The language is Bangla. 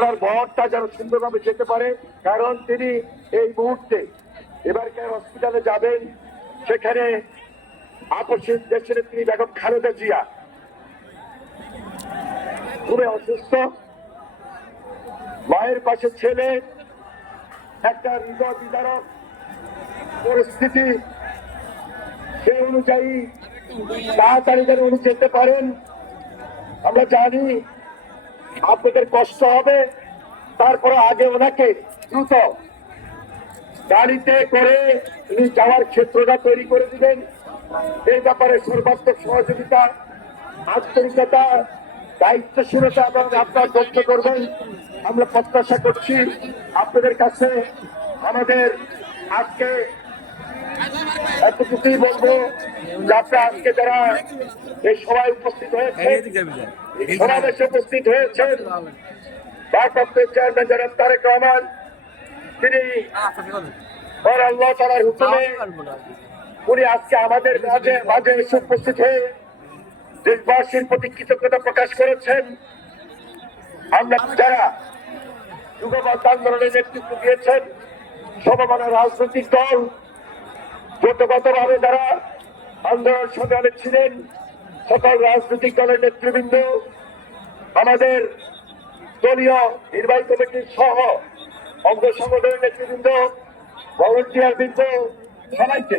ওনার ভবনটা যেন সুন্দরভাবে যেতে পারে, কারণ তিনি এই মুহূর্তে এবারকার হসপিটালে যাবেন, সেখানে আপসের দেশের তিনি বেগম খালেদা জিয়া। খুবই অসুস্থ। মায়ের পাশে ছেলে, একটা হৃদয় বিদারক পরিস্থিতি। সেই অনুযায়ী তাড়াতাড়ি যেন উনি যেতে পারেন। আমরা জানি আপনাদের কষ্ট হবে, তারপরে আগে ওনাকে দ্রুত গাড়িতে করে উনি যাওয়ার ক্ষেত্রটা তৈরি করে দিবেন। এই ব্যাপারে সর্বাত্মক সহযোগিতা, আন্তরিকতা, দায়িত্বশীলতা এবং আপনার তথ্য করবেন আমরা প্রত্যাশা করছি আপনাদের কাছে আমাদের আজকে এতটুকুই বলব যে আপনারা আজকে যারা এই সবাই উপস্থিত হয়েছে সমাবেশে উপস্থিত হয়েছেন ভারপ্রাপ্ত চেয়ারম্যান জনাব তারেক রহমান তিনি ওর আল্লাহ তালার হুকুমে উনি আজকে আমাদের মাঝে মাঝে এসে উপস্থিত হয়ে দেশবাসীর প্রতি কৃতজ্ঞতা প্রকাশ করেছেন। আমরা যারা যুগপথ আন্দোলনের নেতৃত্ব দিয়েছেন সমমানা রাজনৈতিক দল জোটগতভাবে যারা আন্দোলন সংগ্রামে ছিলেন, সকল রাজনৈতিক দলের নেতৃবৃন্দ, আমাদের দলীয় নির্বাহী কমিটির সহ অঙ্গ সংগঠনের নেতৃবৃন্দ ভলেন্টিয়ার বৃন্দ সবাইকে